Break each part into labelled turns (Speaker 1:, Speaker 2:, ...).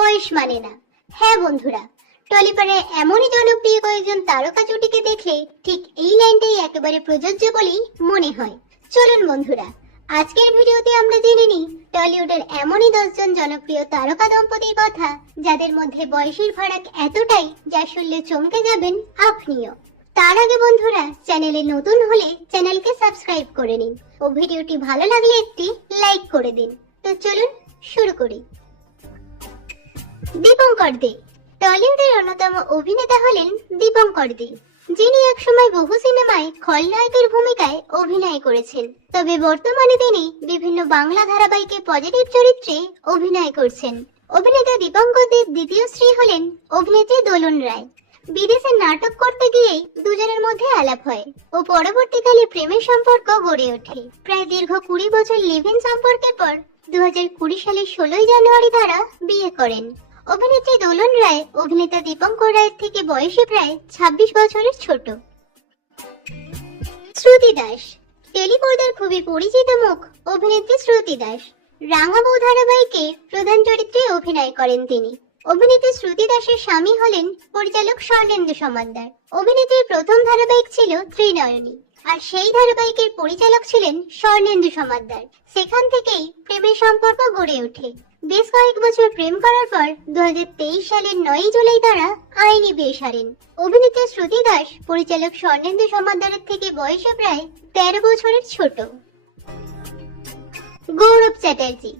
Speaker 1: বয়স মানে না। হ্যাঁ বন্ধুরা টলিপারে এমনই জনপ্রিয় কয়েকজন তারকা জুটিকে দেখলে ঠিক এই লাইনটাই একেবারে প্রযোজ্য বলেই মনে হয়। চলুন বন্ধুরা, আজকের ভিডিওতে আমরা জেনে নিই টলিউডের এমনই দশজন জনপ্রিয় তারকা দম্পতির কথা, যাদের মধ্যে বয়সের ফারাক এতটাই যা শুনলে চমকে যাবেন আপনিও। তার আগে বন্ধুরা, চ্যানেলে নতুন হলে চ্যানেলকে সাবস্ক্রাইব করে নিন ও ভিডিওটি ভালো লাগলে একটি লাইক করে দিন। তো চলুন শুরু করি। দীপঙ্কর দে। টলিউডের অন্যতম অভিনেতা হলেন দীপঙ্কর দে, যিনি একসময় বহু সিনেমায় খলনায়কের ভূমিকায় অভিনয় করেছেন। তবে বর্তমানে তিনি বিভিন্ন বাংলা ধারাবাহিকে পজিটিভ চরিত্রে অভিনয় করছেন। অভিনেতা দীপঙ্কর দেব দ্বিতীয় স্ত্রী হলেন অভিনেত্রী দোলন রায়। বিদেশে নাটক করতে গিয়েই দুজনের মধ্যে আলাপ হয় ও পরবর্তীকালে প্রেমের সম্পর্ক গড়ে ওঠে। প্রায় দীর্ঘ কুড়ি বছর লিভ সম্পর্কের পর দু সালের ষোলোই জানুয়ারি তারা বিয়ে করেন। অভিনেত্রী দোলন রায়, অভিনেতা দীপঙ্কর রায়ের থেকে বয়সে প্রায় ছাব্বিশ বছরের ছোট। শ্রুতি দাস, টেলিপর্দার খুবই পরিচিত মুখ, অভিনেত্রী শ্রুতি দাস। রাঙাবৌ ধারাবাহিকে প্রধান চরিত্রে অভিনয় করেন তিনি। অভিনেত্রী শ্রুতি দাসের স্বামী হলেন পরিচালক স্বর্ণেন্দু সমাদ্দার অভিনেত্রীর প্রথম ধারাবাহিক ছিল ত্রিনয়নী, আর সেই ধারাবাহিকের পরিচালক ছিলেন স্বর্ণেন্দু সমাদ্দার সেখান থেকেই প্রেমের সম্পর্ক গড়ে ওঠে। বেশ কয়েক বছর প্রেম করার পর দু হাজার তেইশ সালের নয় জুলাই তারা আইনি বিয়ে সারেন অভিনেত্রী শ্রুতি দাস, পরিচালক স্বর্ণেন্দু সমাদ্দারের থেকে বয়সে প্রায় তেরো বছরের ছোট। গৌরব চ্যাটার্জি,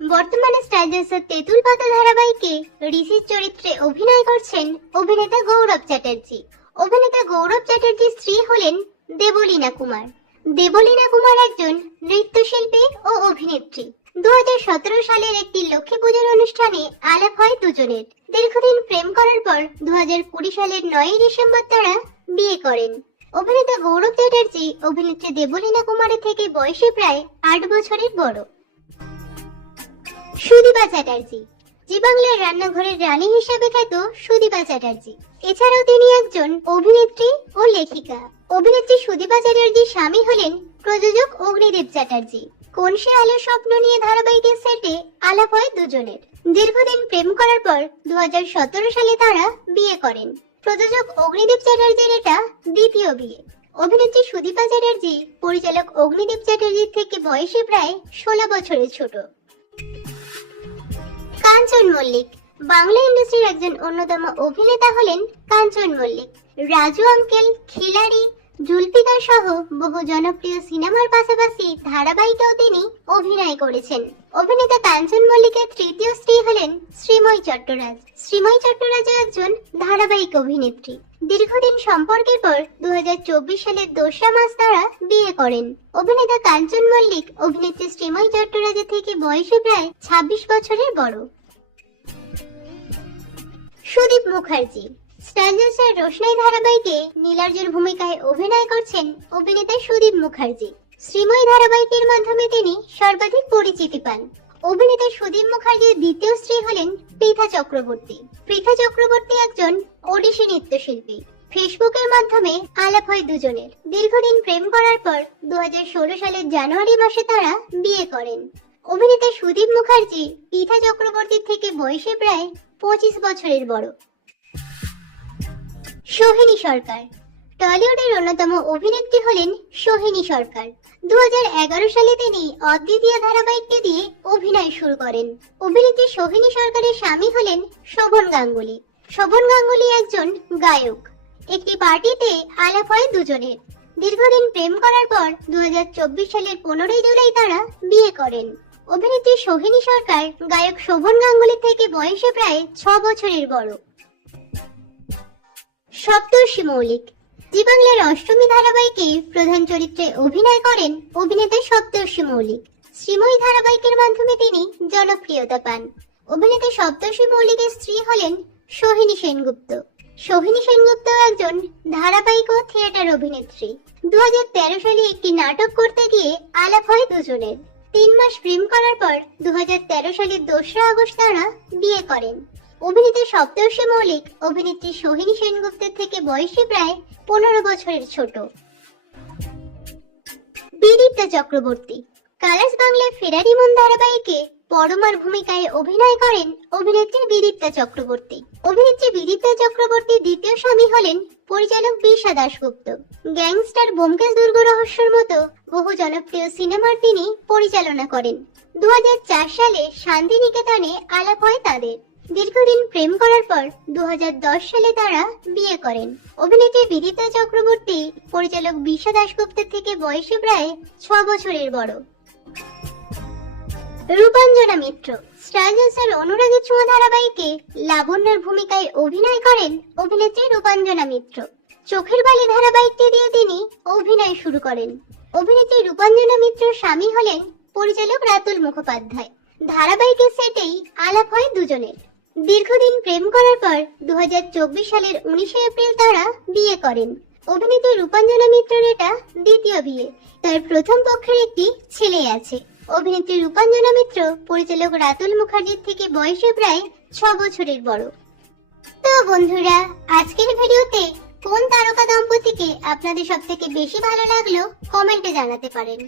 Speaker 1: বর্তমানে স্টার জলসার তেঁতুল পাতা ধারাবাহিকে ঋষির চরিত্রে অভিনয় করছেন অভিনেতা গৌরব চ্যাটার্জি। অভিনেতা গৌরব চ্যাটার্জির স্ত্রী হলেন দেবলীনা কুমার। দেবলীনা কুমার একজন নৃত্যশিল্পী ও অভিনেত্রী। দু হাজার সতেরো সালের একটি লক্ষ্মী পুজোর অনুষ্ঠানে আলাপ হয় দুজনের। দীর্ঘদিন প্রেম করার পর দু হাজার কুড়ি সালের নয়ই ডিসেম্বর তারা বিয়ে করেন। অভিনেতা গৌরব চ্যাটার্জি, অভিনেত্রী দেবলীনা কুমারের থেকে বয়সে প্রায় আট বছরের বড়। সুদীপা চ্যাটার্জি জি বাংলার রান্নাঘরের রানী হিসেবে খ্যাত সুদীপা চ্যাটার্জি। এছাড়াও তিনি একজন অভিনেত্রী ও লেখিকা। অভিনেত্রী সুদীপা চ্যাটার্জির স্বামী হলেন প্রযোজক অগ্নিদেব চ্যাটার্জি। কোন সে আলো স্বপ্ন নিয়ে ধারাবাহিকের সেটে আলাপ হয় দুজনের? দীর্ঘদিন প্রেম করার পর দুহাজার সতেরো সালে তারা বিয়ে করেন। প্রযোজক অগ্নিদীপ চ্যাটার্জির এটা দ্বিতীয় বিয়ে। অভিনেত্রী সুদীপা চ্যাটার্জি, পরিচালক অগ্নিদীপ চ্যাটার্জির থেকে বয়সে প্রায় ষোলো বছরের ছোট। কাঞ্চন মল্লিক, বাংলা ইন্ডাস্ট্রির একজন অন্যতম অভিনেতা হলেন কাঞ্চন মল্লিক। রাজু আঙ্কেল, খিলাড়ি জুলপিকার সহ বহু জনপ্রিয় সিনেমার পাশাপাশি ধারাবাহিকেও তিনি অভিনয় করেছেন। অভিনেতা কাঞ্চন মল্লিকের তৃতীয় স্ত্রী হলেন শ্রীময়ী চট্টরাজ। শ্রীময়ী চট্টরাজ একজন ধারাবাহিক অভিনেত্রী। দীর্ঘদিন সম্পর্কের পর দু হাজার চব্বিশ সালের দোসরা মাস তারা বিয়ে করেন। অভিনেতা কাঞ্চন মল্লিক অভিনেত্রী শ্রীময়ী চট্টরাজের থেকে বয়সে প্রায় ছাব্বিশ বছরের বড়। সুদীপ মুখার্জি স্টার রোশনাই ধারাবাহিকে ভূমিকায় অভিনয় করছেন অভিনেতা সুদীপ মুখার্জি। ধারাবাহিকের মাধ্যমে তিনি সর্বাধিক পরিচিতি পান। অভিনেতা সুদীপ মুখার্জির দ্বিতীয় স্ত্রী হলেন পৃথা চক্রবর্তী। পৃথা চক্রবর্তী একজন ওডিশি নৃত্যশিল্পী। ফেসবুকের মাধ্যমে আলাপ হয় দুজনের। দীর্ঘদিন প্রেম করার পর দু হাজার ষোলো সালের জানুয়ারি মাসে তারা বিয়ে করেন। অভিনেতা সুদীপ মুখার্জি পৃথা চক্রবর্তীর থেকে বয়সে প্রায় পঁচিশ বছরের বড়। সোহিনী সরকার। টলিউডের অন্যতম অভিনেত্রী হলেন সোহিনী সরকার। দু হাজার এগারো সালে তিনি অদ্বিতীয় ধারাবাহিককে দিয়ে অভিনয় শুরু করেন। অভিনেত্রী সোহিনী সরকারের স্বামী হলেন শোভন গাঙ্গুলি। শোভন গাঙ্গুলি একজন গায়ক। একটি পার্টিতে আলাপ হয় দুজনের। দীর্ঘদিন প্রেম করার পর দু হাজার চব্বিশ সালের পনেরোই জুলাই তারা বিয়ে করেন। অভিনেত্রী সোহিনী সরকার গায়ক শোভন গাঙ্গুলি থেকে বয়সে প্রায় ছ বছরের বড়। সপ্তর্ষি মৌলিক। জি বাংলার অষ্টমী ধারাবাহিকে প্রধান চরিত্রে অভিনয় করেন অভিনেতা সপ্তর্ষি মৌলিক। শ্রীময়ী ধারাবাহিকের মাধ্যমে তিনি জনপ্রিয়তা পান। অভিনেতা সপ্তর্ষি মৌলিকের স্ত্রী হলেন সোহিনী সেনগুপ্ত। সোহিনী সেনগুপ্ত একজন ধারাবাহিক ও থিয়েটার অভিনেত্রী। দু হাজার তেরো সালে একটি নাটক করতে গিয়ে আলাপ হয় দুজনের। তিন মাস প্রেম করার পর দু হাজার তেরো সালের দোসরা আগস্ট তারা বিয়ে করেন। অভিনেতা সপ্তর্ষি মৌলিক, অভিনেত্রী সোহিনী সেনগুপ্তের থেকে বয়সে প্রায় পনেরো বছরের ছোট। বিদীপ্তা চক্রবর্তী কালার্স বাংলায় ফেরারি মন ধারাবাহিকে পরমার ভূমিকায় অভিনয় করেন অভিনেত্রী বিদীপ্তা চক্রবর্তী। অভিনেত্রী বিদীপ্তা চক্রবর্তীর দ্বিতীয় স্বামী হলেন পরিচালক বিশা দাশগুপ্ত। গ্যাংস্টার বোমকেশ দুর্গ রহস্যের মতো বহু জনপ্রিয় সিনেমার তিনি পরিচালনা করেন। দু হাজার চার সালে শান্তিনিকেতনে আলাপ হয় তাদের। দীর্ঘদিন প্রেম করার পর দু হাজার দশ সালে তারা বিয়ে করেন। অভিনেত্রী বিদিতা চক্রবর্তী, পরিচালক বিশা দাশগুপ্তের থেকে বয়সে প্রায় ছ বছরের বড়। রূপাঞ্জনা মিত্র স্টার অনুরাগী ছোঁয়া ধারাবাহিকে লাবণ্যর ভূমিকায় অভিনয় করেন অভিনেত্রী রূপাঞ্জনা মিত্র। চোখের বালি ধারাবাহিকটি দিয়ে তিনি অভিনয় শুরু করেন। অভিনেত্রী রূপাঞ্জনা মিত্রর স্বামী হলেন পরিচালক রাতুল মুখোপাধ্যায়। ধারাবাহিকের সেটেই আলাপ হয় দুজনের। দীর্ঘদিন প্রেম করার পর দু সালের উনিশে এপ্রিল তারা বিয়ে করেন। অভিনেত্রী রূপাঞ্জনা মিত্রের এটা দ্বিতীয় বিয়ে। তার প্রথম পক্ষের একটি ছেলে আছে। অভিনেত্রী রূপাঞ্জনা মিত্র পরিচালক রাতুল মুখার্জির থেকে বয়সে প্রায় ছ বছরের বড়। তো বন্ধুরা, আজকের ভিডিওতে কোন তারকা দম্পতিকে আপনাদের সব থেকে বেশি ভালো লাগল কমেন্টে জানাতে পারেন।